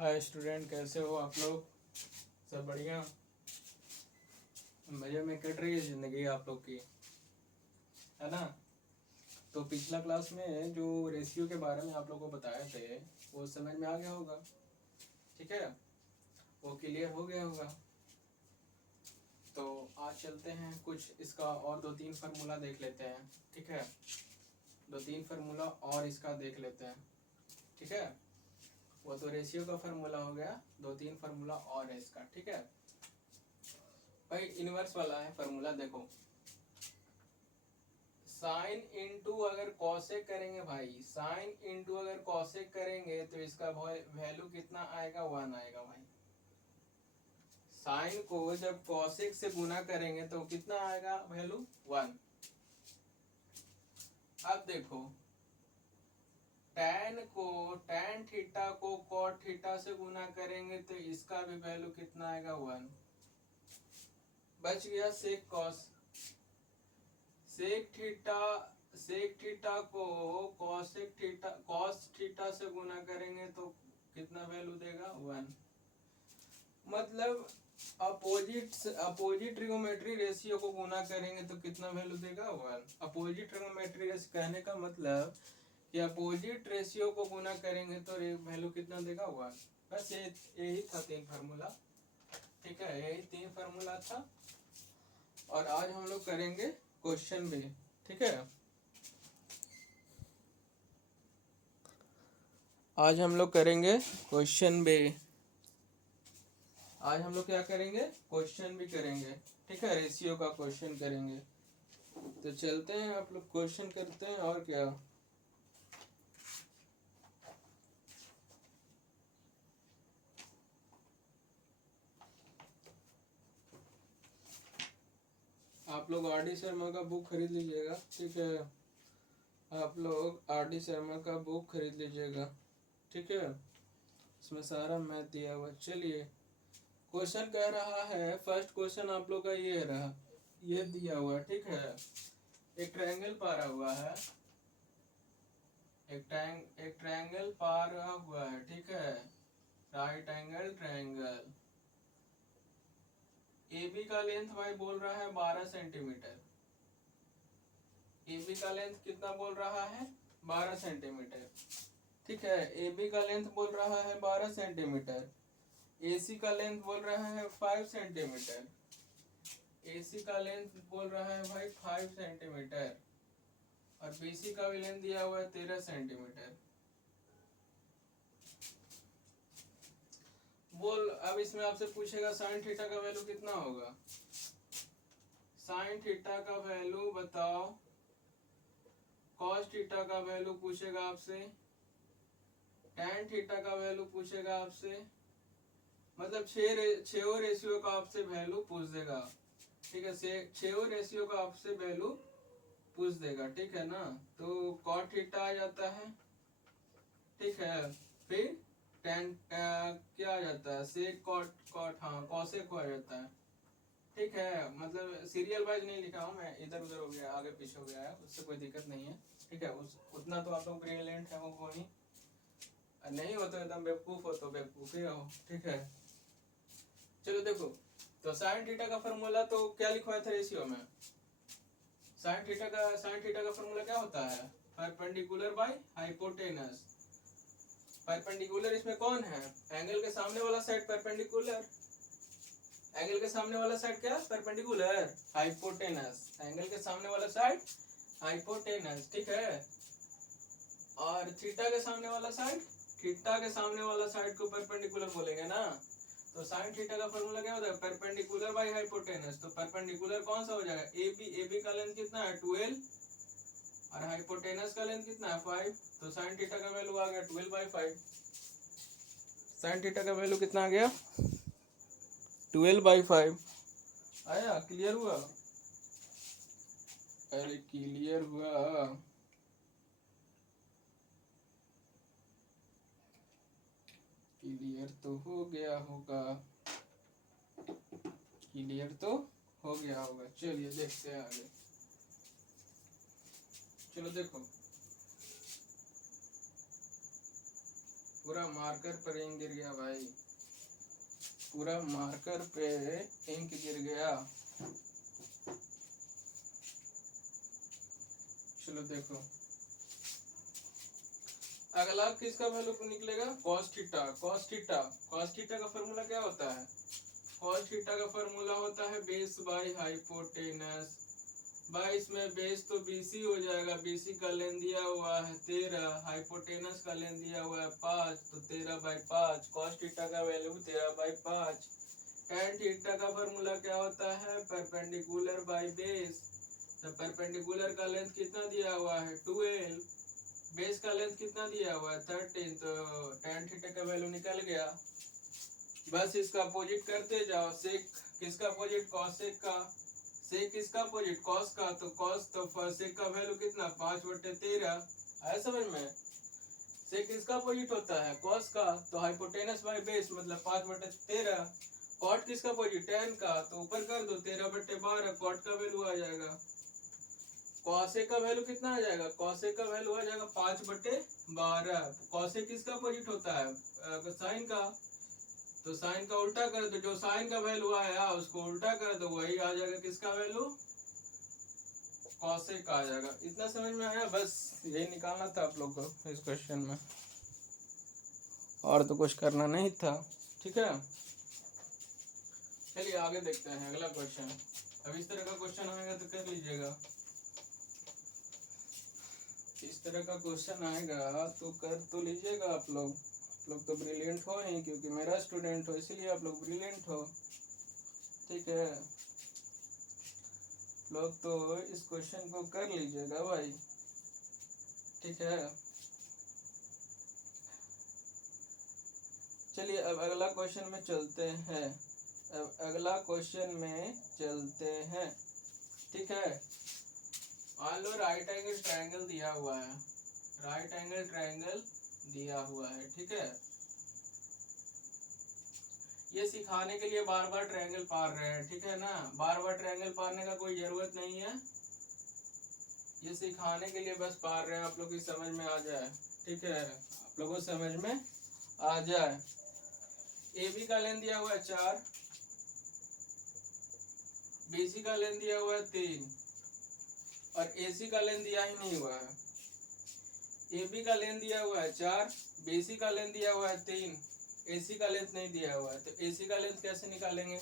Hi student, कैसे हो आप लोग? सब बढ़िया? मजे में कट रही है ज़िंदगी आप लोग की, है ना? तो पिछला क्लास में जो रेशियो के बारे में आप लोगों को बताए थे वो समझ में आ गया होगा, ठीक है? वो क्लियर हो गया होगा। तो आज चलते हैं, कुछ इसका और 2-3 फार्मूला देख लेते हैं, ठीक है? 2-3 फार्मूला और इसका देख लेते हैं, ठीक है? वो तो रेशियो का फार्मूला हो गया, 2-3 फार्मूला और है इसका, ठीक है? भाई इनवर्स वाला है फार्मूला, देखो। साइन इंटू अगर कॉसेक करेंगे भाई, साइन इंटू अगर कॉसेक करेंगे तो इसका वैल्यू कितना आएगा? 1 आएगा भाई। साइन को जब कॉसेक से गुना करेंगे तो कितना आएगा वैल्यू? 1। अब देखो, टैन थीटा को कॉट थीटा से गुना करेंगे तो इसका भी वैल्यू कितना आएगा? 1। बच गया सेक कॉस। सेक थीटा को कॉस थीटा से गुना करेंगे तो कितना वैल्यू देगा? 1। मतलब अपोजिट ट्रिगोमेट्री रेशियो को गुना करेंगे तो कितना वैल्यू देगा? 1। अपोजिट ट्रिगोमेट्री रेशियो कहने का मतलब कि अपोजिट रेशियो को गुना करेंगे तो वैल्यू कितना देगा? 1। बस यही था 3 फार्मूला, ठीक है? यही 3 फार्मूला था। और आज हम लोग करेंगे क्वेश्चन भी, ठीक है? आज हम लोग करेंगे क्वेश्चन भी। आज हम लोग क्या करेंगे? क्वेश्चन भी करेंगे, ठीक है? रेशियो का क्वेश्चन करेंगे। तो चलते हैं, आप लोग क्वेश्चन करते हैं। और क्या, आप लोग आर डी शर्मा का बुक खरीद लीजिएगा, ठीक है? आप लोग आर डी शर्मा का बुक खरीद लीजिएगा, ठीक है? इसमें सारा मैथ दिया हुआ। चलिए, क्वेश्चन कह रहा है, फर्स्ट क्वेश्चन आप लोग का ये रहा, ये दिया हुआ, ठीक है? एक ट्रायंगल पारा हुआ है, एक ट्रायंगल पारा हुआ है, ठीक है? Right angle triangle. A B का लेंथ भाई बोल रहा है 12 सेंटीमीटर। ए बी का लेंथ कितना बोल रहा है? 12 सेंटीमीटर, ठीक है? ए बी का लेंथ बोल रहा है 12 सेंटीमीटर। ए सी का लेंथ बोल रहा है 5 सेंटीमीटर। ए सी का लेंथ बोल रहा है भाई 5 सेंटीमीटर। और बी सी का भी लेंथ दिया हुआ है 13 सेंटीमीटर। बोल, अब इसमें आपसे पूछेगा साइन थीटा का वैल्यू कितना होगा? साइन थीटा का वैल्यू बताओ। कॉस थीटा का वैल्यू पूछेगा आपसे। टैन थीटा का वैल्यू पूछेगा आपसे। मतलब छो रेशियो का आपसे वैल्यू पूछ देगा, ठीक है? छो रेशियो का आपसे वैल्यू पूछ देगा, ठीक है ना? तो कॉट थीटा आ जाता है, ठीक है? फिर टैन क्या आ जाता है? सेक कॉट कॉट, हाँ, कॉसेक आ जाता है, ठीक है? मतलब सीरियल वाइज नहीं लिखा हूँ मैं, इधर उधर हो गया, आगे पीछे हो गया है, उससे कोई दिक्कत नहीं है, ठीक है? उतना तो आप लोग ब्रिलियंट है वो नहीं, नहीं हो तो एकदम बेवकूफ हो तो बेवकूफ ही रहो, ठीक है? चलो देखो, तो साइन थीटा का फॉर्मूला तो क्या लिखवाया था रेशियो में? साइन थीटा का फॉर्मूला क्या होता है? Perpendicular by hypotenuse. परपेंडिकुलर इसमें कौन है? एंगल के सामने वाला साइड परपेंडिकुलर। एंगल के सामने वाला साइड क्या? परपेंडिकुलर। हाइपोटेनस, एंगल के सामने वाला साइड हाइपोटेनस, ठीक है? और थीटा के सामने वाला साइड, थीटा के सामने वाला साइड को परपेंडिकुलर बोलेंगे ना? तो साइन थीटा का फॉर्मूला क्या होता है? Perpendicular by hypotenuse. तो परपेंडिकुलर कौन सा हो जाएगा? ए बी का लेंथ कितना है? 12। और हाइपोटेनस का लेंथ कितना है? 5। तो साइन थीटा का वैल्यू आ गया 12/5। साइन थीटा का वैल्यू कितना आ गया? 12/5 आया। क्लियर हुआ? अरे क्लियर हुआ? क्लियर तो हो गया होगा, क्लियर तो हो गया होगा। चलिए देखते हैं आगे। चलो देखो, पूरा मार्कर पर इंक गिर गया भाई, पूरा मार्कर पे इंक गिर गया। चलो देखो अगला किसका वैल्यू निकलेगा, cos थीटा। cos थीटा का फॉर्मूला क्या होता है, cos थीटा का फॉर्मूला होता है बेस बाय हाइपोटेनस। भाई इसमें बेस तो BC हो जाएगा, BC का लेंथ दिया हुआ है 13, हाइपोटेनस का लेंथ दिया हुआ है 5, तो 13/5। cos थीटा का वैल्यू 13/5। tan थीटा का फॉर्मूला क्या होता है, परपेंडिकुलर बाय बेस। तो परपेंडिकुलर का लेंथ कितना दिया हुआ है 12, बेस का लेंथ कितना दिया हुआ है 13, तो tan थीटा का वैल्यू निकल गया। बस इसका अपोजिट करते जाओ, सेक किसका अपोजिट, कॉसेक का। सेक किसका अपोजिट, कॉस का, तो कॉस तो सेक का वैल्यू कितना 5/13 आया समझ में। सेक किसका अपोजिट होता है, कॉस का, तो हाइपोटेनस बाय बेस मतलब 5/13। कॉट किसका अपोजिट, tan का, तो ऊपर कर दो 13/12, कॉट का वैल्यू आ जाएगा। कॉसेक का वैल्यू कितना आ जाएगा, कॉसेक का वैल्यू आ जाएगा 5/12। कॉसेक किसका अपोजिट होता है, साइन का, तो साइन का उल्टा कर दो, जो साइन का वैल्यू आया उसको उल्टा कर दो, वही आ जाएगा किसका वैल्यू, कॉसेक का आ जाएगा। इतना समझ में आया, बस यही निकालना था आप लोग को इस क्वेश्चन में, और तो कुछ करना नहीं था। ठीक है, चलिए आगे देखते हैं अगला क्वेश्चन। अब इस तरह का क्वेश्चन आएगा तो कर लीजिएगा, इस तरह का क्वेश्चन आएगा तो कर तो लीजिएगा आप लोग तो ब्रिलियंट हो ही, क्योंकि मेरा स्टूडेंट हो इसलिए आप लोग ब्रिलियंट हो। ठीक है, लोग तो इस क्वेश्चन को कर लीजिएगा भाई। ठीक है, चलिए अब अगला क्वेश्चन में चलते हैं, अब अगला क्वेश्चन में चलते हैं। ठीक है, मान लो राइट एंगल ट्रायंगल दिया हुआ है, राइट एंगल ट्रायंगल दिया हुआ है। ठीक है, ये सिखाने के लिए बार बार ट्रायंगल पार रहे हैं, ठीक है ना, बार बार ट्रायंगल पारने का कोई जरूरत नहीं है, ये सिखाने के लिए बस पार रहे हैं, आप लोग की समझ में आ जाए। ठीक है, आप लोगों को समझ में आ जाए। AB का लेंथ दिया हुआ है 4, BC का लेंथ दिया हुआ है 3 और AC का लेंथ दिया ही नहीं हुआ है। AB का लेंथ दिया हुआ है 4, BC का लेंथ दिया हुआ है 3, AC का लेंथ नहीं दिया हुआ है, तो AC का लेंथ कैसे निकालेंगे,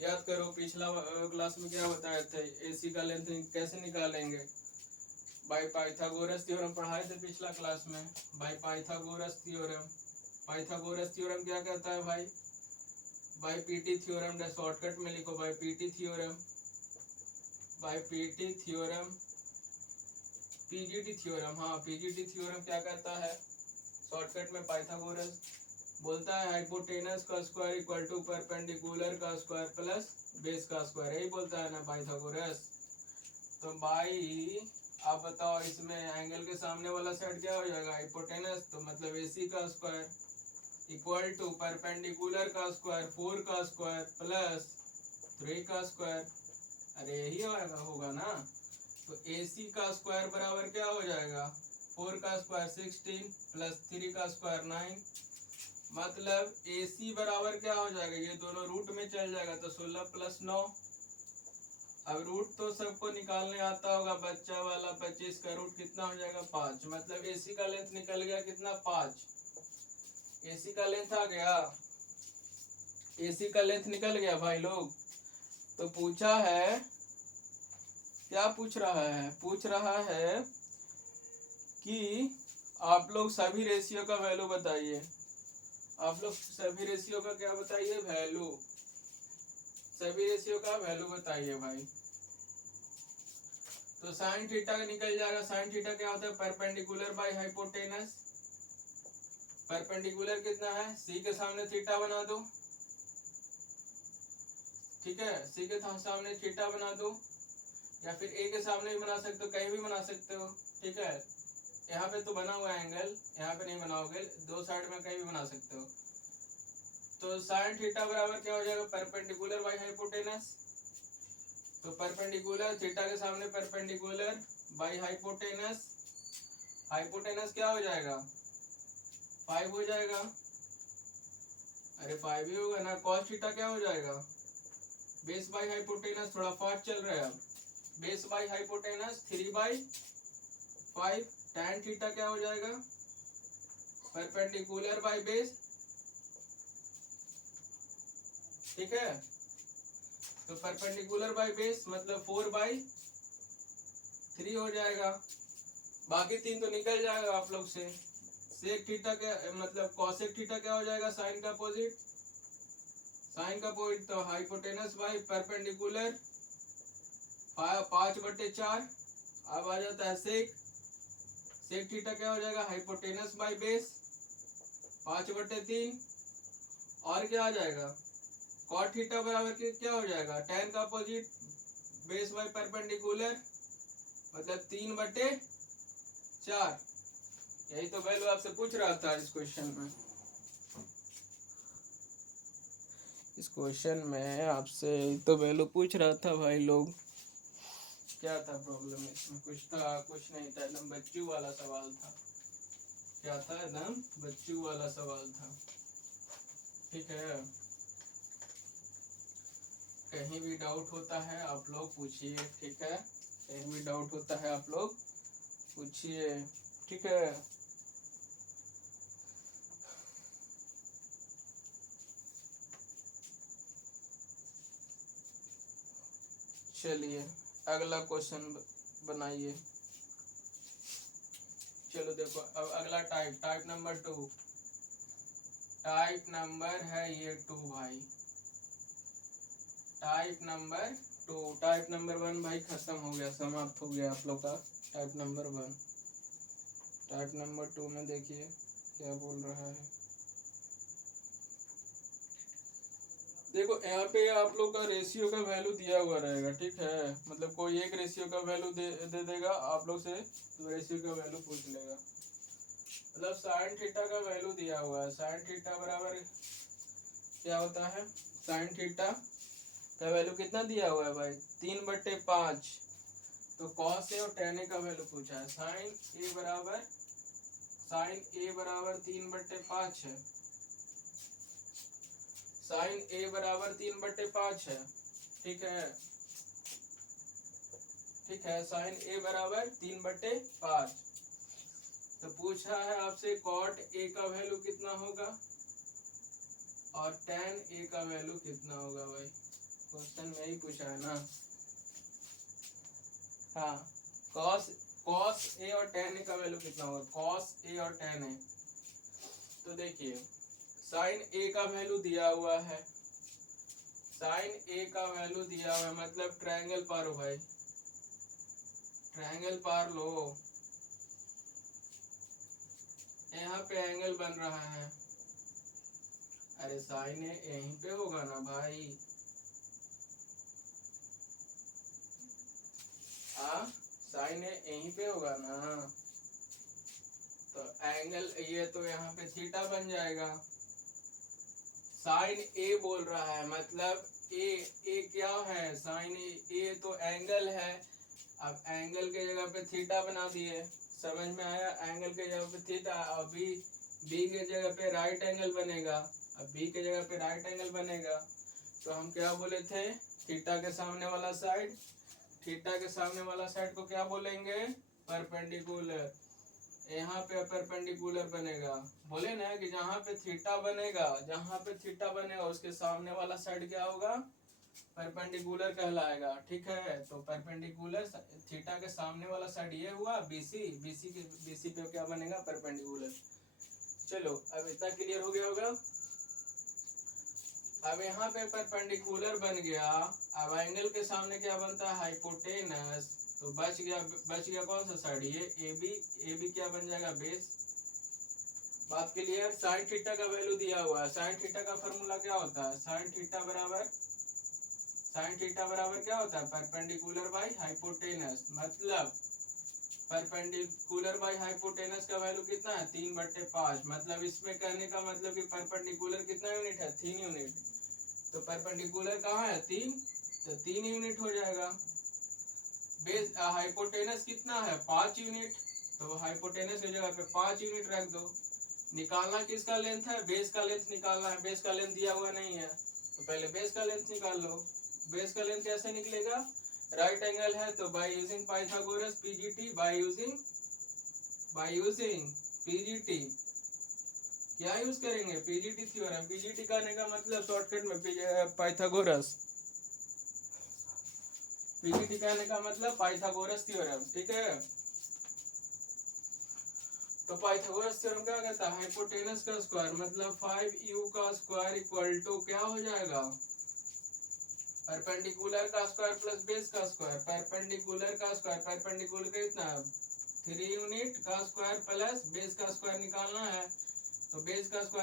याद करो पिछला क्लास में क्या बताए थे, AC का लेंथ कैसे निकालेंगे, बाय पाइथागोरस थ्योरम पढ़ाए थे पिछला क्लास में, by Pythagoras theorem. Pythagoras theorem क्या कहता है भाई, बाय पीटी थ्योरम, शॉर्टकट में लिखो by PT theorem, by PT theorem, PGT theorem, हाँ पीजीटी थ्योरम क्या कहता है, शॉर्टकट में पाइथागोरस बोलता है हाइपोटेनस का स्क्वायर इक्वल टू परपेंडिकुलर का स्क्वायर प्लस बेस का स्क्वायर, यही बोलता है ना पाइथागोरस। तो भाई आप बताओ इसमें एंगल के सामने वाला साइड क्या हो जाएगा, हाइपोटेनस, तो मतलब AC का स्क्वायर इक्वल टू परपेंडिकुलर का स्क्वायर 4 का स्क्वायर प्लस 3 का स्क्वायर, अरे यही होगा ना। तो AC का स्क्वायर बराबर क्या हो जाएगा, 4 का स्क्वायर 16 प्लस 3 का स्क्वायर 9, मतलब AC बराबर क्या हो जाएगा, ये दोनों रूट में चल जाएगा तो 16 प्लस 9। अब रूट तो सबको निकालने आता होगा, बच्चा वाला 25 का रूट कितना हो जाएगा 5, मतलब AC का लेंथ निकल गया कितना 5, AC का लेंथ आ गया, AC का लेंथ निकल गया भाई लोग। तो पूछा है, क्या पूछ रहा है, पूछ रहा है कि आप लोग सभी रेशियो का वैल्यू बताइए, आप लोग सभी रेशियो का क्या बताइए, वैल्यू, सभी रेशियो का वैल्यू बताइए भाई। तो साइन थीटा निकल जाएगा, साइन थीटा क्या होता है, परपेंडिकुलर बाय हाइपोटेनस, परपेंडिकुलर कितना है, C के सामने थीटा बना दो, ठीक है, C के सामने थीटा बना दो, या फिर A के सामने भी बना सकते हो, कहीं भी बना सकते हो। ठीक है, यहाँ पे तो बना हुआ है एंगल, यहाँ पे नहीं बनाओगे, दो साइड में कहीं भी बना सकते हो। तो साइन थीटा बराबर क्या हो जाएगा, परपेंडिकुलर बाय हाइपोटेनस, तो परपेंडिकुलर थीटा के सामने परपेंडिकुलर बाय हाइपोटेनस, हाइपोटेनस क्या हो जाएगा 5 हो जाएगा, अरे 5 ही होगा ना। cos थीटा क्या हो जाएगा, बेस बाई हाइपोटेनस, थोड़ा फास्ट चल रहा है अब, base by hypotenuse 3/5। tan theta क्या हो जाएगा, परपेंडिकुलर बाई बेस, ठीक है। तो परपेंडिकुलर बाई बेस मतलब 4/3 हो जाएगा। बाकी 3 तो निकल जाएगा आप लोग से। सेक थीटा क्या मतलब कॉसेक थीटा क्या हो जाएगा, साइन का अपोजिट, साइन का अपोजिट तो हाइपोटेनस बाई परपेंडिकुलर 5/4। अब आ जाता है सेक, सेक थीटा क्या हो जाएगा, हाइपोटेनस बाई बेस 5/3। और क्या आ जाएगा, कॉट थीटा बराबर क्या हो जाएगा, tan का अपोजिट बेस बाई परपेंडिकुलर मतलब 3/4। यही तो वैल्यू आपसे पूछ रहा था इस क्वेश्चन में। इस क्वेश्चन में आपसे तो वैल्यू पूछ रहा था भाई लोग। क्या था प्रॉब्लम इसमें, कुछ था कुछ नहीं था, एकदम बच्चू वाला सवाल था। क्या था, एकदम बच्चू वाला सवाल था, ठीक है। कहीं भी डाउट होता है आप लोग पूछिए, ठीक है। कहीं भी डाउट होता है आप लोग पूछिए, ठीक है। चलिए अगला क्वेश्चन बनाइए। चलो देखो अब अगला type, type number 2, type number है ये 2 भाई, टाइप नंबर 2। टाइप नंबर 1 भाई खत्म हो गया, समाप्त हो गया आप लोग का टाइप नंबर 1। टाइप नंबर 2 में देखिए क्या बोल रहा है। देखो यहाँ पे आप लोग का रेशियो का वैल्यू दिया हुआ रहेगा, ठीक है। मतलब कोई एक रेशियो का वैल्यू दे देगा आप लोग से, तो रेशियो का वैल्यू पूछ लेगा। मतलब साइन थीटा का वैल्यू दिया हुआ है, साइन थीटा बराबर क्या होता है, साइन थीटा का वैल्यू कितना दिया हुआ है भाई, 3/5। तो कॉस ए और टेन ए का वैल्यू पूछा है। साइन ए बराबर 3/5 है, साइन ए बराबर 3/5 है, ठीक है, ठीक है। साइन ए बराबर 3/5। तो पूछा है आपसे कॉट ए का वैल्यू कितना होगा और टेन ए का वैल्यू कितना होगा भाई, क्वेश्चन में ही पूछा है ना। हाँ, कॉस कॉस ए और टेन ए का वैल्यू कितना होगा, कॉस ए और टेन ए। तो देखिए साइन ए का वैल्यू दिया हुआ है, साइन ए का वैल्यू दिया हुआ है, मतलब ट्रायंगल पार हो भाई, ट्रायंगल पार लो। यहाँ पे एंगल बन रहा है, अरे साइन ए यहीं पे होगा ना भाई, साइन ए यहीं पे होगा ना। तो एंगल ये तो यहाँ पे थीटा बन जाएगा। साइन ए बोल रहा है मतलब ए क्या है, साइन ए तो एंगल है। अब एंगल के जगह पे थीटा बना दिए, समझ में आया, एंगल के जगह पे थीटा। अभी बी के जगह पे राइट एंगल बनेगा, अब बी के जगह पे राइट एंगल बनेगा तो हम क्या बोले थे, थीटा के सामने वाला साइड, थीटा के सामने वाला साइड को क्या बोलेंगे, परपेंडिकुलर। यहाँ पे परपेंडिकुलर बनेगा, बोले ना कि जहाँ पे थीटा बनेगा, जहाँ पे थीटा बनेगा उसके सामने वाला साइड क्या होगा, परपेंडिकुलर कहलाएगा, ठीक है। तो परपेंडिकुलर थीटा के सामने वाला साइड ये हुआ बीसी, बीसी पे क्या बनेगा, परपेंडिकुलर। चलो अब इतना क्लियर हो गया होगा। अब यहाँ पे परपेंडिकुलर बन गया, अब एंगल के सामने क्या बनता है, हाइपोटेनस। तो बच गया कौन सा साइड, ये ए बी क्या बन जाएगा, बेस। बात क्लियर। साइन थीटा का वैल्यू दिया हुआ है, साइन थीटा का फॉर्मूला क्या होता है, साइन थीटा बराबर क्या होता है, परपेंडिकुलर बाई हाइपोटेनस। मतलब परपेंडिकुलर बाई हाइपोटेनस का वैल्यू कितना है, 3/5। मतलब इसमें कहने का मतलब कि परपेंडिकुलर कितना यूनिट है, 3 यूनिट। तो परपेंडिकुलर कहाँ है, 3, तो 3 यूनिट हो जाएगा। बेस हाइपोटेनस कितना है, 5 यूनिट, तो हाइपोटेनस की जगह पे 5 यूनिट रख दो। निकालना किसका लेंथ है, बेस का लेंथ निकालना है। बेस का लेंथ दिया हुआ नहीं है तो पहले बेस का लेंथ निकाल लो। बेस का लेंथ कैसे निकलेगा, राइट एंगल है तो by using Pythagoras PGT, by using PGT क्या यूज करेंगे, पीजीटी थ्योरम। पीजीटी करने का मतलब शॉर्टकट में पाइथागोरस, पीजीटी कहने का मतलब पाइथागोरस थ्योरम, ठीक है। तो पाइथागोरस थ्योरम क्या कहता है, हाइपोटेनस का स्क्वायर मतलब 5u का स्क्वायर इक्वल टू क्या हो जाएगा, परपेंडिकुलर का स्क्वायर प्लस बेस का स्क्वायर। परपेंडिकुलर का स्क्वायर, परपेंडिकुलर का कितना है 3 यूनिट का स्क्वायर प्लस बेस का स्क्वायर निकालना है तो बेस का स्क्वायर